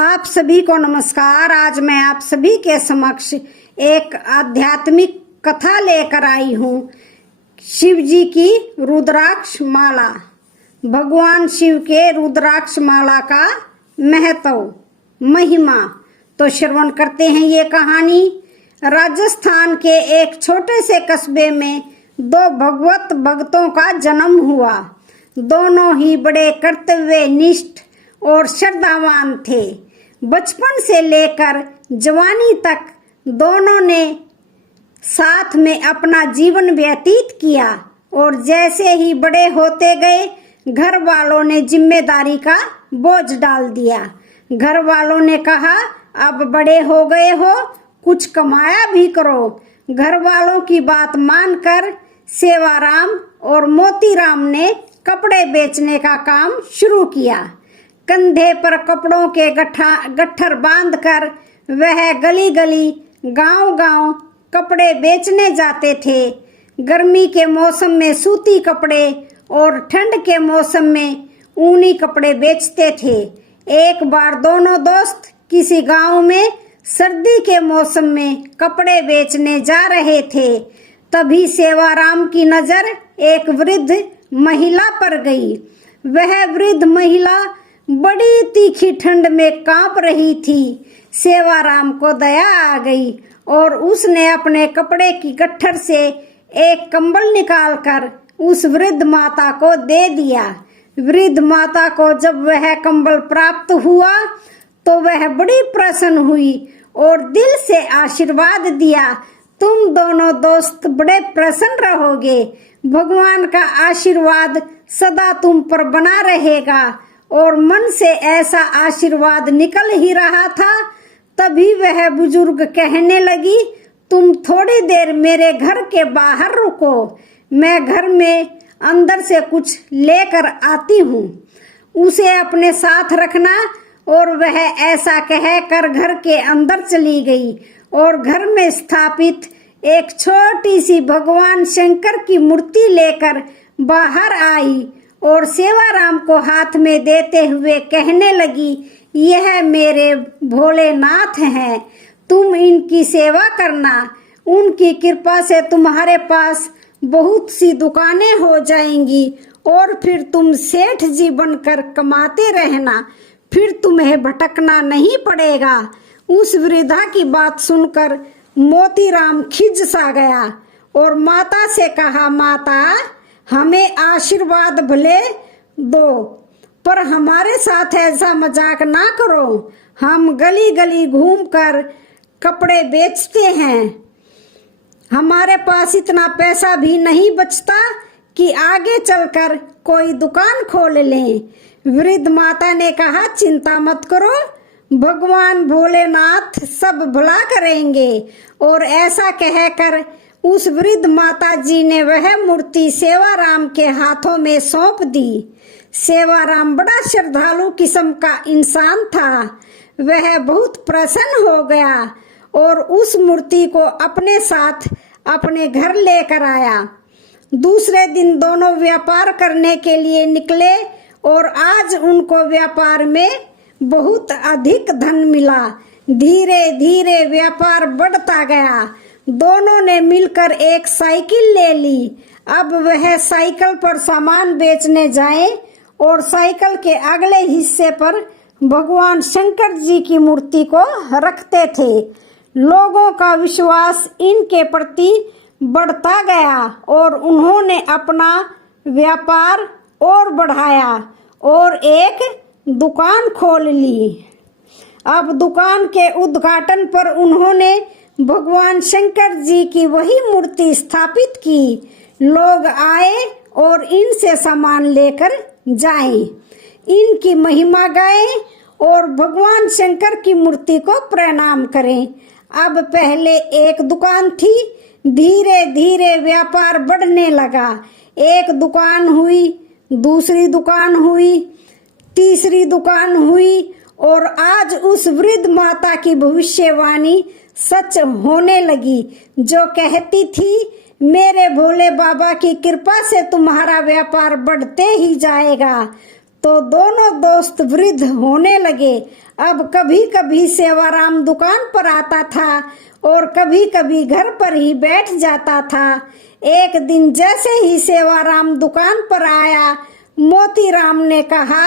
आप सभी को नमस्कार। आज मैं आप सभी के समक्ष एक आध्यात्मिक कथा लेकर आई हूँ। शिव जी की रुद्राक्ष माला। भगवान शिव के रुद्राक्ष माला का महत्व, महिमा। तो श्रवण करते हैं ये कहानी। राजस्थान के एक छोटे से कस्बे में दो भगवत भक्तों का जन्म हुआ। दोनों ही बड़े कर्तव्यनिष्ठ और श्रद्धावान थे। बचपन से लेकर जवानी तक दोनों ने साथ में अपना जीवन व्यतीत किया और जैसे ही बड़े होते गए घर वालों ने जिम्मेदारी का बोझ डाल दिया। घर वालों ने कहा, अब बड़े हो गए हो, कुछ कमाया भी करो। घर वालों की बात मानकर सेवाराम और मोतीराम ने कपड़े बेचने का काम शुरू किया। कंधे पर कपड़ों के गट्ठर बांधकर वह गली गली, गांव गांव कपड़े बेचने जाते थे। गर्मी के मौसम में सूती कपड़े और ठंड के मौसम में ऊनी कपड़े बेचते थे। एक बार दोनों दोस्त किसी गांव में सर्दी के मौसम में कपड़े बेचने जा रहे थे। तभी सेवाराम की नजर एक वृद्ध महिला पर गई। वह वृद्ध महिला बड़ी तीखी ठंड में कांप रही थी। सेवाराम को दया आ गई और उसने अपने कपड़े की गट्ठर से एक कंबल निकालकर उस वृद्ध माता को दे दिया। वृद्ध माता को जब वह कंबल प्राप्त हुआ तो वह बड़ी प्रसन्न हुई और दिल से आशीर्वाद दिया, तुम दोनों दोस्त बड़े प्रसन्न रहोगे। भगवान का आशीर्वाद सदा तुम पर बना रहेगा। और मन से ऐसा आशीर्वाद निकल ही रहा था, तभी वह बुजुर्ग कहने लगी, तुम थोड़ी देर मेरे घर के बाहर रुको, मैं घर में अंदर से कुछ लेकर आती हूँ, उसे अपने साथ रखना। और वह ऐसा कहकर घर के अंदर चली गई और घर में स्थापित एक छोटी सी भगवान शंकर की मूर्ति लेकर बाहर आई और सेवाराम को हाथ में देते हुए कहने लगी, यह मेरे भोलेनाथ हैं, तुम इनकी सेवा करना। उनकी कृपा से तुम्हारे पास बहुत सी दुकानें हो जाएंगी और फिर तुम सेठ जी बनकर कमाते रहना, फिर तुम्हें भटकना नहीं पड़ेगा। उस वृद्धा की बात सुनकर मोतीराम खिज सा गया और माता से कहा, माता हमें आशीर्वाद भले दो, पर हमारे साथ ऐसा मजाक ना करो। हम गली गली घूमकर कपड़े बेचते हैं, हमारे पास इतना पैसा भी नहीं बचता कि आगे चलकर कोई दुकान खोल लें। वृद्ध माता ने कहा, चिंता मत करो, भगवान भोलेनाथ सब भला करेंगे। और ऐसा कहकर उस वृद्ध माता जी ने वह मूर्ति सेवाराम के हाथों में सौंप दी। सेवाराम बड़ा श्रद्धालु किस्म का इंसान था। वह बहुत प्रसन्न हो गया और उस मूर्ति को अपने साथ अपने घर लेकर आया। दूसरे दिन दोनों व्यापार करने के लिए निकले और आज उनको व्यापार में बहुत अधिक धन मिला। धीरे धीरे व्यापार बढ़ता गया। दोनों ने मिलकर एक साइकिल ले ली। अब वह साइकिल पर सामान बेचने जाए और साइकिल के अगले हिस्से पर भगवान शंकर जी की मूर्ति को रखते थे। लोगों का विश्वास इनके प्रति बढ़ता गया और उन्होंने अपना व्यापार और बढ़ाया और एक दुकान खोल ली। अब दुकान के उद्घाटन पर उन्होंने भगवान शंकर जी की वही मूर्ति स्थापित की। लोग आए और इनसे सामान लेकर जाएं, इनकी महिमा गाएं और भगवान शंकर की मूर्ति को प्रणाम करें। अब पहले एक दुकान थी, धीरे धीरे व्यापार बढ़ने लगा। एक दुकान हुई, दूसरी दुकान हुई, तीसरी दुकान हुई और आज उस वृद्ध माता की भविष्यवाणी सच होने लगी, जो कहती थी, मेरे भोले बाबा की कृपा से तुम्हारा व्यापार बढ़ते ही जाएगा। तो दोनों दोस्त वृद्ध होने लगे। अब कभी कभी सेवाराम दुकान पर आता था और कभी कभी घर पर ही बैठ जाता था। एक दिन जैसे ही सेवाराम दुकान पर आया, मोतीराम ने कहा,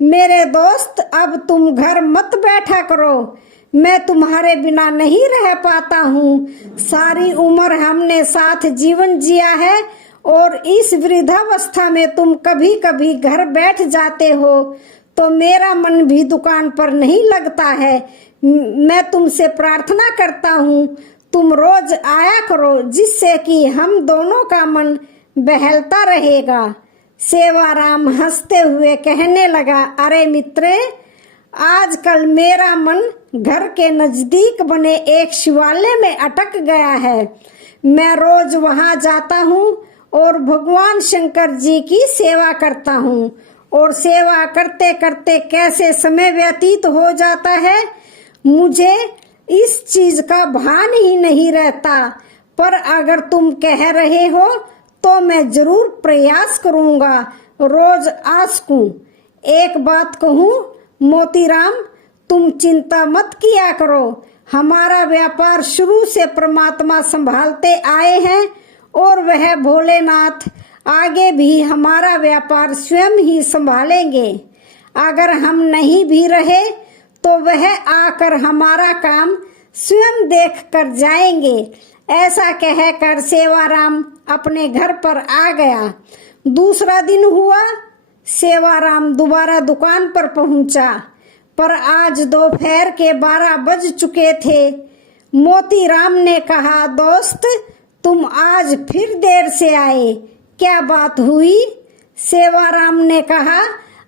मेरे दोस्त, अब तुम घर मत बैठा करो, मैं तुम्हारे बिना नहीं रह पाता हूँ। सारी उम्र हमने साथ जीवन जिया है और इस वृद्धावस्था में तुम कभी कभी घर बैठ जाते हो तो मेरा मन भी दुकान पर नहीं लगता है। मैं तुमसे प्रार्थना करता हूँ तुम रोज आया करो, जिससे कि हम दोनों का मन बहलता रहेगा। सेवाराम हंसते हुए कहने लगा, अरे मित्रे, आजकल मेरा मन घर के नजदीक बने एक शिवालय में अटक गया है। मैं रोज वहां जाता हूँ और भगवान शंकर जी की सेवा करता हूँ और सेवा करते करते कैसे समय व्यतीत हो जाता है, मुझे इस चीज का भान ही नहीं रहता। पर अगर तुम कह रहे हो तो मैं जरूर प्रयास करूंगा रोज आ सकूं। एक बात कहूं मोतीराम, तुम चिंता मत किया करो, हमारा व्यापार शुरू से परमात्मा संभालते आए हैं और वह भोलेनाथ आगे भी हमारा व्यापार स्वयं ही संभालेंगे। अगर हम नहीं भी रहे तो वह आकर हमारा काम स्वयं देख कर जाएंगे। ऐसा कहकर सेवाराम अपने घर पर आ गया। दूसरा दिन हुआ, सेवाराम दोबारा दुकान पर पहुंचा, पर आज दोपहर के 12 बज चुके थे। मोतीराम ने कहा, दोस्त, तुम आज फिर देर से आए, क्या बात हुई? सेवाराम ने कहा,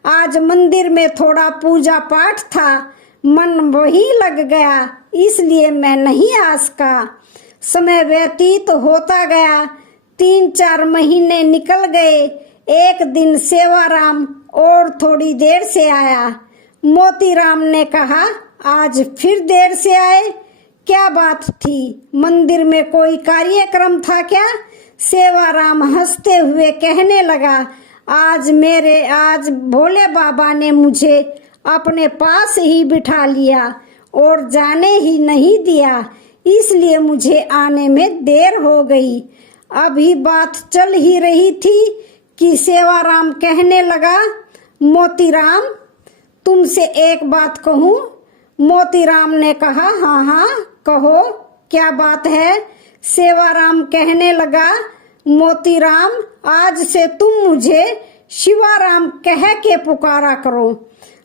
आज मंदिर में थोड़ा पूजा पाठ था, मन वही लग गया, इसलिए मैं नहीं आ सका। समय व्यतीत होता गया, 3-4 महीने निकल गए। एक दिन सेवाराम और थोड़ी देर से आया। मोतीराम ने कहा, आज फिर देर से आए, क्या बात थी? मंदिर में कोई कार्यक्रम था क्या? सेवाराम हंसते हुए कहने लगा, आज भोले बाबा ने मुझे अपने पास ही बिठा लिया और जाने ही नहीं दिया, इसलिए मुझे आने में देर हो गई। अभी बात चल ही रही थी कि सेवाराम कहने लगा, मोतीराम, तुमसे एक बात कहूँ? मोतीराम ने कहा, हाँ हाँ कहो, क्या बात है? सेवाराम कहने लगा, मोतीराम, आज से तुम मुझे शिवाराम कह के पुकारा करो,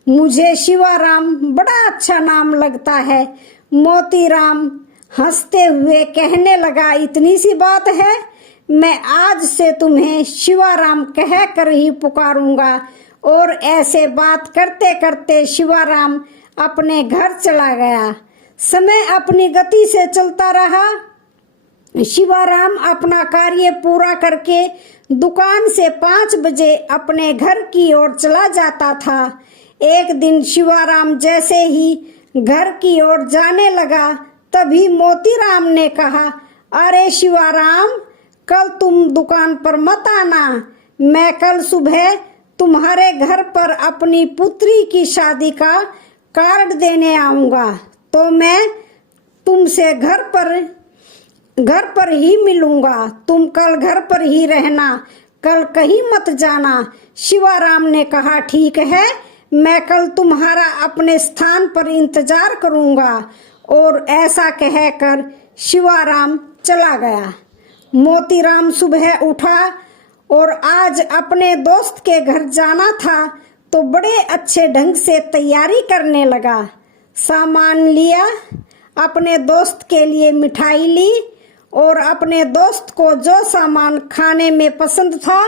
मुझे शिवाराम बड़ा अच्छा नाम लगता है। मोतीराम हंसते हुए कहने लगा, इतनी सी बात है, मैं आज से तुम्हें शिवाराम कह कर ही पुकारूंगा। और ऐसे बात करते करते शिवाराम अपने घर चला गया। समय अपनी गति से चलता रहा। शिवाराम अपना कार्य पूरा करके दुकान से 5 बजे अपने घर की ओर चला जाता था। एक दिन शिवाराम जैसे ही घर की ओर जाने लगा, तभी मोतीराम ने कहा, अरे शिवाराम, कल तुम दुकान पर मत आना, मैं कल सुबह तुम्हारे घर पर अपनी पुत्री की शादी का कार्ड देने आऊंगा, तो मैं तुमसे घर पर ही मिलूंगा। तुम कल घर पर ही रहना, कल कहीं मत जाना। शिवाराम ने कहा, ठीक है, मैं कल तुम्हारा अपने स्थान पर इंतजार करूंगा। और ऐसा कहकर शिवाराम चला गया। मोतीराम सुबह उठा और आज अपने दोस्त के घर जाना था, तो बड़े अच्छे ढंग से तैयारी करने लगा। सामान लिया, अपने दोस्त के लिए मिठाई ली और अपने दोस्त को जो सामान खाने में पसंद था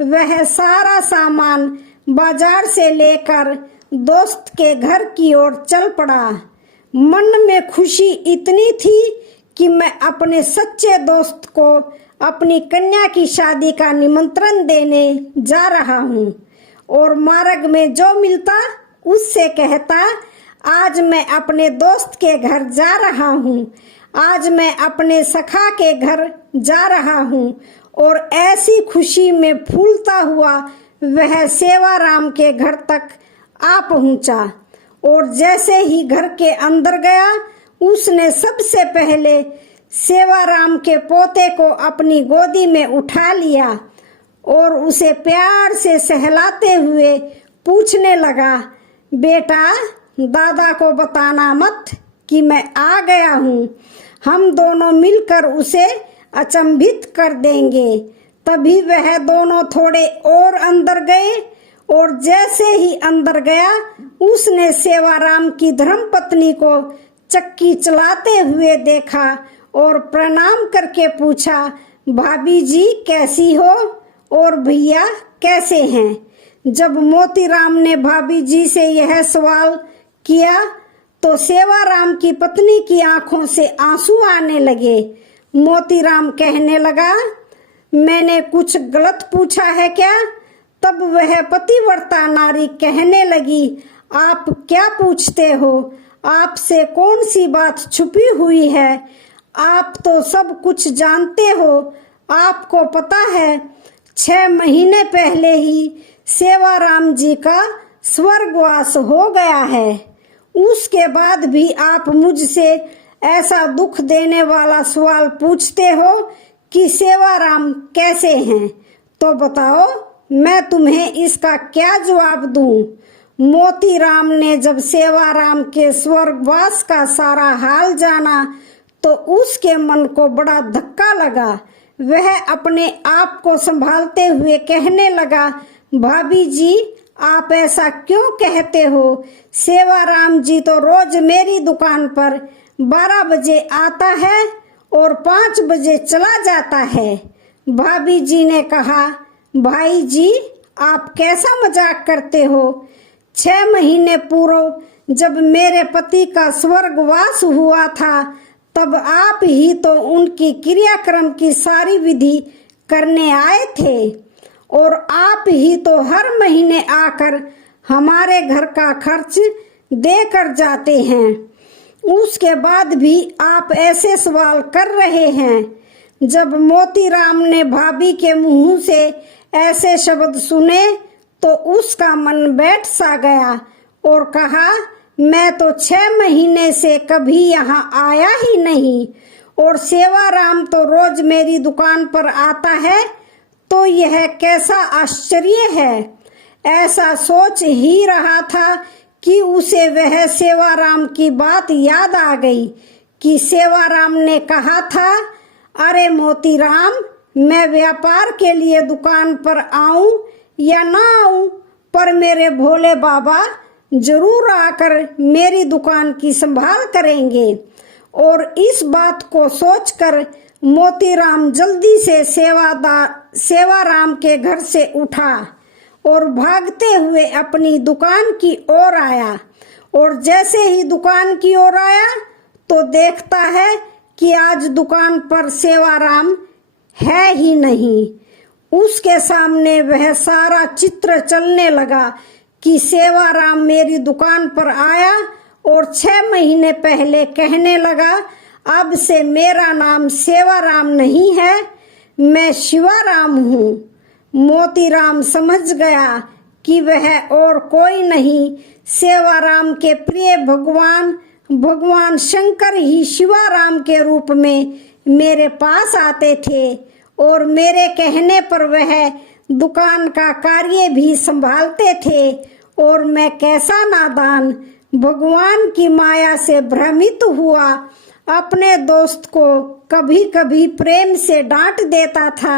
वह सारा सामान बाजार से लेकर दोस्त के घर की ओर चल पड़ा। मन में खुशी इतनी थी कि मैं अपने सच्चे दोस्त को अपनी कन्या की शादी का निमंत्रण देने जा रहा हूँ और मार्ग में जो मिलता उससे कहता, आज मैं अपने दोस्त के घर जा रहा हूँ, आज मैं अपने सखा के घर जा रहा हूँ। और ऐसी खुशी में फूलता हुआ वह सेवाराम के घर तक आ पहुंचा और जैसे ही घर के अंदर गया उसने सबसे पहले सेवाराम के पोते को अपनी गोदी में उठा लिया और उसे प्यार से सहलाते हुए पूछने लगा, बेटा दादा को बताना मत कि मैं आ गया हूँ, हम दोनों मिलकर उसे अचंभित कर देंगे। तभी वह दोनों थोड़े और अंदर गए और जैसे ही अंदर गया उसने सेवाराम की धर्मपत्नी को चक्की चलाते हुए देखा और प्रणाम करके पूछा, भाभी जी कैसी हो और भैया कैसे हैं। जब मोतीराम ने भाभी जी से यह सवाल किया तो सेवाराम की पत्नी की आंखों से आंसू आने लगे। मोतीराम कहने लगा, मैंने कुछ गलत पूछा है क्या? तब वह पतिव्रता नारी कहने लगी, आप क्या पूछते हो? आपसे कौन सी बात छुपी हुई है? आप तो सब कुछ जानते हो। आपको पता है 6 महीने पहले ही सेवाराम जी का स्वर्गवास हो गया है। उसके बाद भी आप मुझसे ऐसा दुख देने वाला सवाल पूछते हो कि सेवाराम कैसे हैं। तो बताओ मैं तुम्हें इसका क्या जवाब दूं? मोतीराम ने जब सेवाराम के स्वर्गवास का सारा हाल जाना तो उसके मन को बड़ा धक्का लगा। वह अपने आप को संभालते हुए कहने लगा, भाभी जी आप ऐसा क्यों कहते हो? सेवाराम जी तो रोज मेरी दुकान पर 12 बजे आता है और 5 बजे चला जाता है। भाभी जी ने कहा, भाई जी आप कैसा मजाक करते हो? 6 महीने पूर्व जब मेरे पति का स्वर्गवास हुआ था तब आप ही तो उनकी क्रियाक्रम की सारी विधि करने आए थे और आप ही तो हर महीने आकर हमारे घर का खर्च देकर जाते हैं। उसके बाद भी आप ऐसे सवाल कर रहे हैं। जब मोतीराम ने भाभी के मुंह से ऐसे शब्द सुने तो उसका मन बैठ सा गया और कहा, मैं तो 6 महीने से कभी यहाँ आया ही नहीं और सेवाराम तो रोज मेरी दुकान पर आता है, तो यह कैसा आश्चर्य है। ऐसा सोच ही रहा था कि उसे वह सेवाराम की बात याद आ गई कि सेवाराम ने कहा था, अरे मोतीराम मैं व्यापार के लिए दुकान पर आऊं या ना आऊं पर मेरे भोले बाबा जरूर आकर मेरी दुकान की संभाल करेंगे। और इस बात को सोचकर मोतीराम जल्दी से सेवाराम के घर से उठा और भागते हुए अपनी दुकान की ओर आया। और जैसे ही दुकान की ओर आया तो देखता है कि आज दुकान पर सेवाराम है ही नहीं। उसके सामने वह सारा चित्र चलने लगा कि सेवाराम मेरी दुकान पर आया और 6 महीने पहले कहने लगा, अब से मेरा नाम सेवाराम नहीं है, मैं शिवाराम हूँ। मोतीराम समझ गया कि वह और कोई नहीं सेवाराम के प्रिय भगवान शंकर ही शिवाराम के रूप में मेरे पास आते थे और मेरे कहने पर वह दुकान का कार्य भी संभालते थे। और मैं कैसा नादान भगवान की माया से भ्रमित हुआ अपने दोस्त को कभी कभी प्रेम से डांट देता था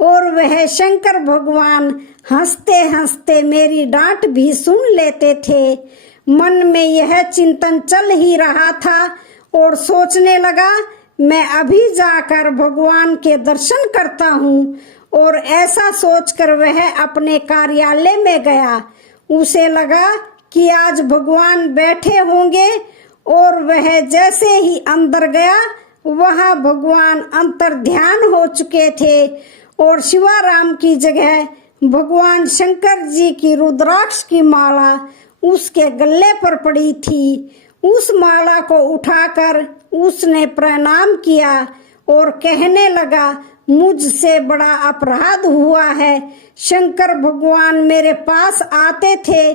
और वह शंकर भगवान हंसते हंसते मेरी डांट भी सुन लेते थे। मन में यह चिंतन चल ही रहा था और सोचने लगा, मैं अभी जाकर भगवान के दर्शन करता हूँ। और ऐसा सोचकर वह अपने कार्यालय में गया। उसे लगा कि आज भगवान बैठे होंगे और वह जैसे ही अंदर गया वहां भगवान अंतर ध्यान हो चुके थे और शिवाराम की जगह भगवान शंकर जी की रुद्राक्ष की माला उसके गले पर पड़ी थी। उस माला को उठाकर उसने प्रणाम किया और कहने लगा, मुझसे बड़ा अपराध हुआ है। शंकर भगवान मेरे पास आते थे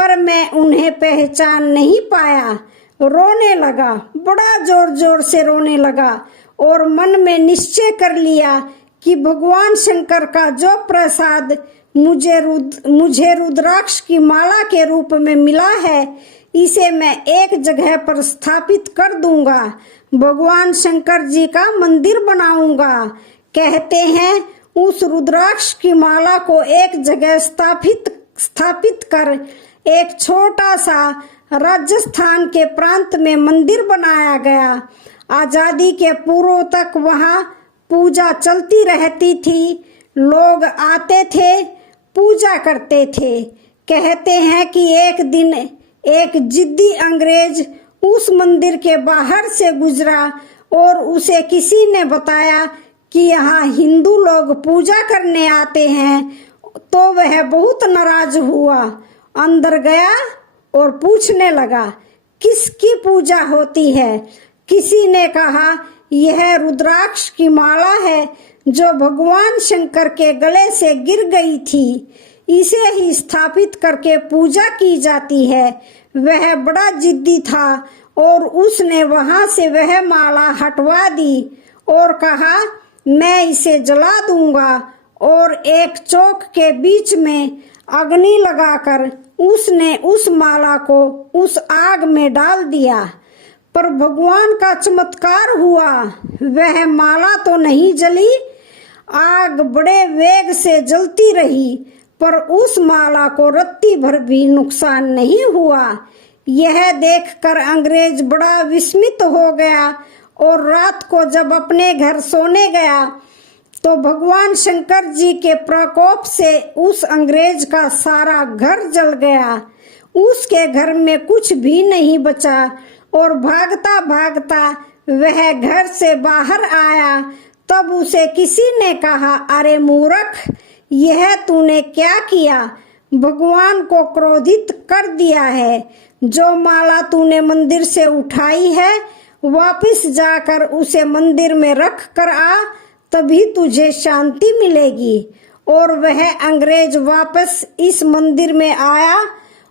पर मैं उन्हें पहचान नहीं पाया। रोने लगा, बड़ा जोर जोर से रोने लगा और मन में निश्चय कर लिया कि भगवान शंकर का जो प्रसाद मुझे रुद्राक्ष की माला के रूप में मिला है, इसे मैं एक जगह पर स्थापित कर दूंगा। भगवान शंकर जी का मंदिर बनाऊंगा। कहते हैं उस रुद्राक्ष की माला को एक जगह स्थापित कर एक छोटा सा राजस्थान के प्रांत में मंदिर बनाया गया। आजादी के पूर्व तक वहां पूजा चलती रहती थी। लोग आते थे, पूजा करते थे। कहते हैं कि एक दिन एक जिद्दी अंग्रेज उस मंदिर के बाहर से गुजरा और उसे किसी ने बताया कि यहाँ हिंदू लोग पूजा करने आते हैं, तो वह बहुत नाराज हुआ। अंदर गया और पूछने लगा किसकी पूजा होती है। किसी ने कहा यह रुद्राक्ष की माला है जो भगवान शंकर के गले से गिर गई थी, इसे ही स्थापित करके पूजा की जाती है। वह बड़ा जिद्दी था और उसने वहां से वह माला हटवा दी और कहा मैं इसे जला दूंगा। और एक चौक के बीच में अग्नि लगाकर उसने उस माला को उस आग में डाल दिया। पर भगवान का चमत्कार हुआ, वह माला तो नहीं जली, आग बड़े वेग से जलती रही, पर उस माला को रत्ती भर भी नुकसान नहीं हुआ। यह देखकर अंग्रेज बड़ा विस्मित हो गया और रात को जब अपने घर सोने गया तो भगवान शंकर जी के प्रकोप से उस अंग्रेज का सारा घर जल गया। उसके घर में कुछ भी नहीं बचा और भागता भागता वह घर से बाहर आया। तब उसे किसी ने कहा अरे मूर्ख, यह तूने क्या किया? भगवान को क्रोधित कर दिया है। जो माला तूने मंदिर से उठाई है वापस जाकर उसे मंदिर में रख कर आ, तभी तुझे शांति मिलेगी। और वह अंग्रेज वापस इस मंदिर में आया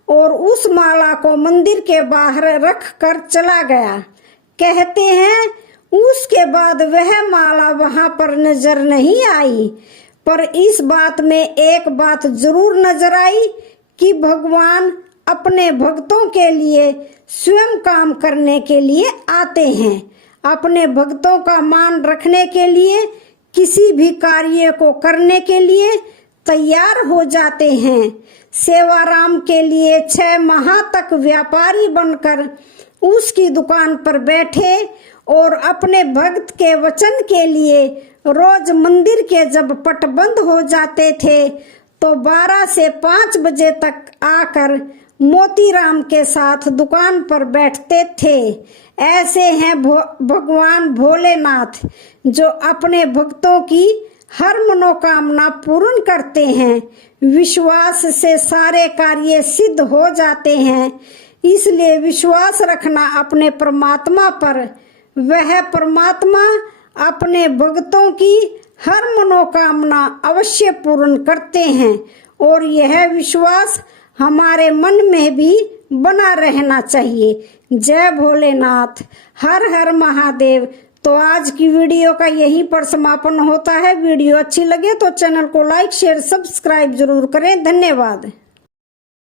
और उस माला को मंदिर के बाहर रख कर चला गया। कहते हैं उसके बाद वह माला वहां पर नजर नहीं आई। पर इस बात में एक बात जरूर नजर आई कि भगवान अपने भक्तों के लिए स्वयं काम करने के लिए आते हैं। अपने भक्तों का मान रखने के लिए, किसी भी कार्य को करने के लिए तैयार हो जाते हैं। सेवाराम के लिए 6 माह तक व्यापारी बनकर उसकी दुकान पर बैठे और अपने भक्त के वचन के लिए रोज मंदिर के जब पट बंद हो जाते थे तो 12 से 5 बजे तक आकर मोतीराम के साथ दुकान पर बैठते थे। ऐसे हैं भगवान भोलेनाथ जो अपने भक्तों की हर मनोकामना पूर्ण करते हैं। विश्वास से सारे कार्य सिद्ध हो जाते हैं। इसलिए विश्वास रखना अपने परमात्मा पर। वह परमात्मा अपने भक्तों की हर मनोकामना अवश्य पूर्ण करते हैं और यह विश्वास हमारे मन में भी बना रहना चाहिए। जय भोलेनाथ, हर हर महादेव। तो आज की वीडियो का यहीं पर समापन होता है। वीडियो अच्छी लगे तो चैनल को लाइक शेयर सब्सक्राइब जरूर करें। धन्यवाद।